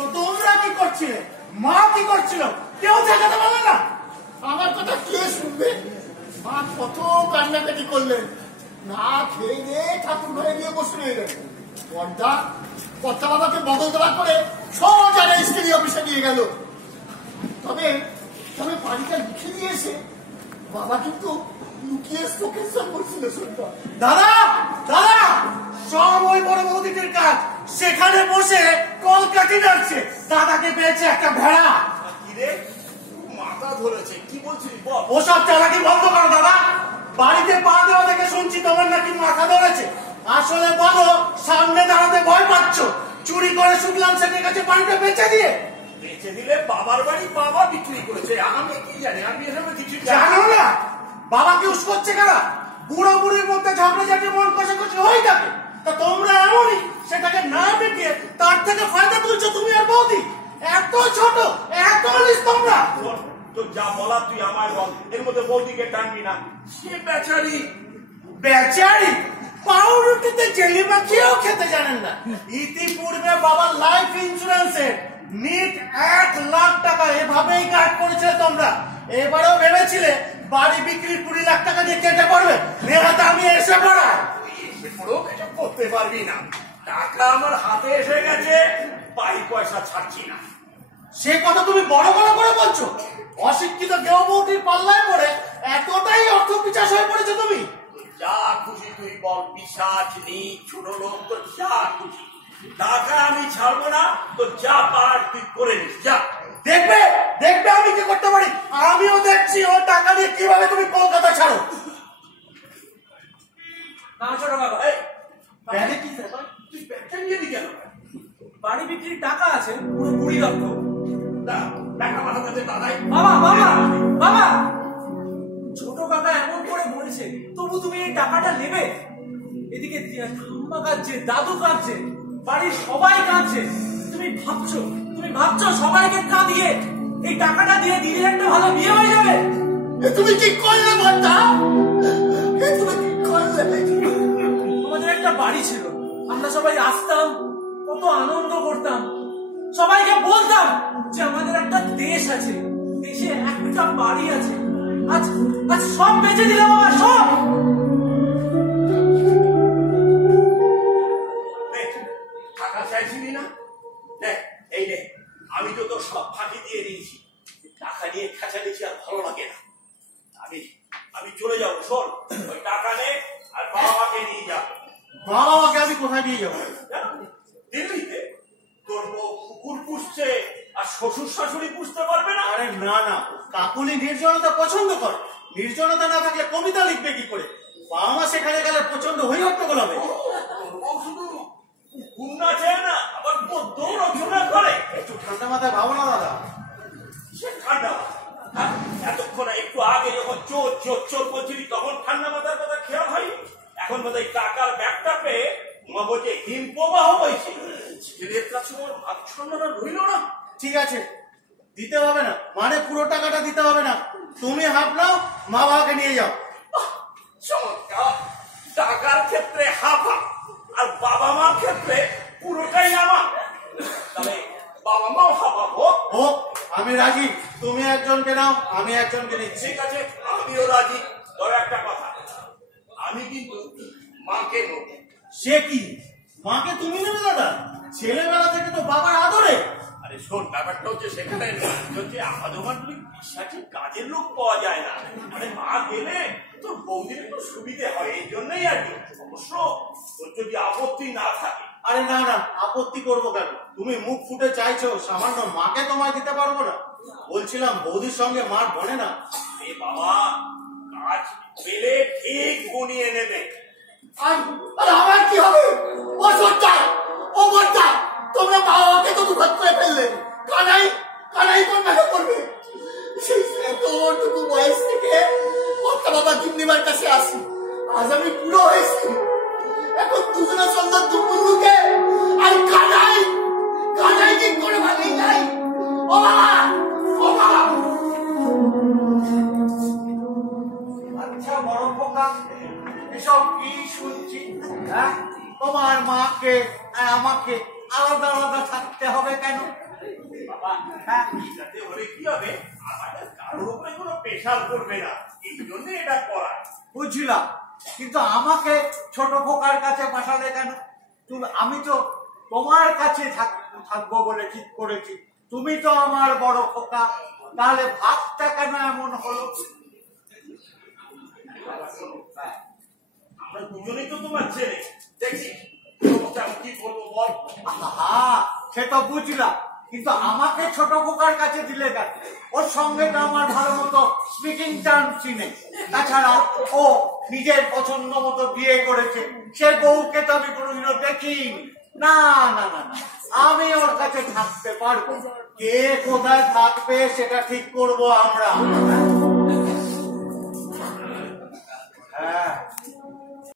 তো তোমরা কি করছিলে? মা কি করছিল? কেউ দেখাতে পারলে না? আমার কথা কে শুনবে? মা কত কান্নাকাটি করলেন, না খেয়ে দিয়ে ঠাকুর ঘরে নিয়ে বসে রইলেন। বড়দা কর্তা বাবাকে বদল দেওয়া করে সোজা রেজিস্ট্রি অফিসে নিয়ে গেল। তবে তবে বাড়িটা লিখে দিয়েছে। বাবা কিন্তু লুকিয়ে স্টোকেশন করছিল। শুনতো দাদা দাদা, সব ওই বড় বৌদিটির কাজ। সেখানে বসে কলকাঠি ডাকছে, দাদাকে পেয়েছে একটা ভেড়া। কিরে মাথা ধরেছে, কি বলছিস বল? ওসব চালাকি বন্ধ করো দাদা। বাড়িতে পা দেওয়া দেখে শুনছি তোমার নাকি মাথা ধরেছে। আসলে বলো, সামনে দাঁড়াতে ভয় পাচ্ছ। চুরি করে শুনলাম সেটার কাছে বাড়িটা বেচে দিয়ে। বেঁচে দিলে বাবার বাড়ি বাবা বিক্রি করেছে, আমি কি জানি? আমি এসবে কিছু জানো না বাবাকে উস করছে কারা? বুড়ো বুড়ির মধ্যে ঝগড়াঝাটি মন কষাকষি হয়ে থাকে। তা তোমরা এমনই, সেটাকে না দেখিয়ে তার থেকে ফায়দা তুলছো তুমি আর বৌদি। এত ছোট, এত লিস তোমরা। তো যা বলার তুই আমায় বল, এর মধ্যে বৌদিকে টানবি না। সে বেচারি বেচারি পাউরুটিতে জেলি মাখিয়েও খেতে জানেন না। ইতিপূর্বে বাবার লাইফ ইন্স্যুরেন্সের নিট 1 লাখ টাকা এভাবেই কাট করেছে তোমরা। এবারেও ভেবেছিলে বাড়ি বিক্রি 20 লাখ টাকা দিয়ে কেটে পড়বে। নেহাতে আমি এসে পড়া কিছু করতে পারবি না। টাকা আমার হাতে এসে গেছে, বাড়ি পয়সা ছাড়ছি না। সে কথা তুমি বড় বড় করে বলছো। অশিক্ষিত দেহ বৌদির পাল্লায় পড়ে এতটাই অর্থ পিছাস হয়ে পড়েছো তুমি। যা খুশি তুই বল, পিসাচ নিচ ছোট লোক, তো যা খুশি। টাকা আমি ছাড়বো না, তো যা পার তুই করে নিস, যা। দেখবে দেখবে আমি কি করতে পারি। আমিও দেখছি ও টাকা দিয়ে কিভাবে তুমি কলকাতা ছাড়ো। না ছোট বাবা, ব্যাগে কি স্যার? তুই ব্যাগটা নিয়ে নি কেন? বাড়ি বিক্রির টাকা আছে পুরো 20 লক্ষ। টাকা পাঠাতে দাদাই। বাবা বাবা বাবা, ছোট কাকা এমন করে বলছে, তবু তুমি এই টাকাটা নেবে? এদিকে ঠাম্মা কাঁদছে, দাদু কাঁদছে, বাড়ির সবাই কাঁদছে। তুমি ভাবছো সবাইকে কাঁদিয়ে এই টাকাটা দিয়ে দিলে একটা ভালো বিয়ে হয়ে যাবে? তুমি কি করলে বড়দা? তুমি কি করলে? আমাদের একটা বাড়ি ছিল, আমরা সবাই আসতাম, কত আনন্দ করতাম, সবাইকে বলতাম যে আমাদের একটা দেশ আছে, দেশে একটা বাড়ি আছে। আজ আজ সব বেঁচে দিলাম বাবা, সব। টাকা চাইছিলি না? দেখ এই নে, আমি তো তোর সব ফাঁকি দিয়ে দিয়েছি। টাকা নিয়ে খেঁচা দিয়েছি, আর ভালো লাগে না। আমি চলে যাবো। শোন, ওই টাকা নে আর বাবা মাকে নিয়ে যা। বাবা মাকে আমি কোথায় নিয়ে যাবো? দিল্লিতে তোর বউ কুকুর পুষছে, আর শ্বশুর শাশুড়ি পুষতে পারবে না? আরে না না, কাকুলি নির্জনতা পছন্দ করে। নির্জনতা না থাকলে কবিতা লিখবে কি করে? বাবা মা সেখানে গেলে প্রচন্ড হইহট্টগোল হবে। তোর বউ শুধু কুকুর না চায় না, আবার দৌড় রচনা করে। একটু ঠান্ডা মাথায় ভাবো না দাদা। সে ঠান্ডা মাথা? এতক্ষণ একটু আগে যখন চোর চোর চোর বলছিলি, তখন ঠান্ডা মাথার কথা খেয়াল হয়নি? এখন বোধহয় টাকার ব্যাগটা পেয়ে মা বলছে হিম প্রবাহ বইছে। ছেলের কাছে ওর আচ্ছন্নতা রইল না। ঠিক আছে, দিতে হবে না, মানে পুরো টাকাটা দিতে হবে না। তুমি হাফ নাও, মা বাবাকে নিয়ে যাও। চমৎকার! টাকার ক্ষেত্রে হাফ হাফ, আর বাবা মার ক্ষেত্রে পুরোটাই আমার। তাহলে বাবা মাও হাফ হাফ হোক। ও আমি রাজি। তুমি একজনকে নাও, আমি একজনকে নিচ্ছি। ঠিক আছে, আমিও রাজি। তবে একটা কথা, আমি কিন্তু মাকে নেব। সে কি, মাকে তুমি নেবে দাদা? ছেলেবেলা থেকে তো বাবার আদরে। আরে শোন, ব্যাপারটা হচ্ছে সেখানে হচ্ছে আমাদের বিশ্বাসী কাজের লোক পাওয়া যায় না। মানে মা গেলে তোর বৌদির একটু সুবিধে হয়, এই জন্যই আর কি। অবশ্য তোর যদি আপত্তি না থাকে। আরে না না, আপত্তি করবো কেন? তুমি মুখ ফুটে চাইছো, সামান্য মাকে তোমায় দিতে পারবো না? বলছিলাম বৌদির সঙ্গে মার বনে না। এ বাবা, কাজ পেলে ঠিক গুনিয়ে নেবে। আর আমার কি হবে? ও সত্যা, ও বড়দা, তোমরা বাবাকে তো দুঘাত করে ফেললে। কানাই কোন মেঘা করবে? সেই এতটুকু বয়স থেকে কর্তা বাবা গিন্নিমার কাছে আসি, আজ আমি বুড়ো হয়েছি। এখন দুজনে সুন্দর দুপুরুকে আর কানাই কি করে ভালোই নাই। ও বাবা, ও বাবা। আচ্ছা বড় পোকা, এসব কি শুনছি? হ্যাঁ, তোমার মাকে আমাকে আলাদা আলাদা থাকতে হবে কেন? বাবা হ্যাঁ, এটাতে হলে কি হবে, আমাদের কারোর উপরে কোনো প্রেশার পড়বে না, এই জন্য এটা করা। বুঝলাম, কিন্তু আমাকে ছোট খোকার কাছে পাঠালে কেন? আমি তো তোমার কাছে থাকবো বলে ঠিক করেছি, তুমি তো আমার বড় খোকা, তাহলে ভাবটা কেন এমন হলো? হ্যাঁ, আমরা দুজনেই তো তোমার ছেলে, দেখি আমি কি বলবো বল। আহা, সে তো বুঝলাম, কিন্তু আমাকে ছোট খোকার কাছে দিলে কেন? ওর সঙ্গে তো আমার ভালো মতো স্পিকিং টার্মস নেই। তাছাড়া ও নিজের পছন্দ মতো বিয়ে করেছে, সে বউকে তো আমি কোনোদিনও দেখি না। না না না, আমি ওর কাছে থাকতে পারবো। কে কোথায় থাকবে সেটা ঠিক করব আমরা। হ্যাঁ,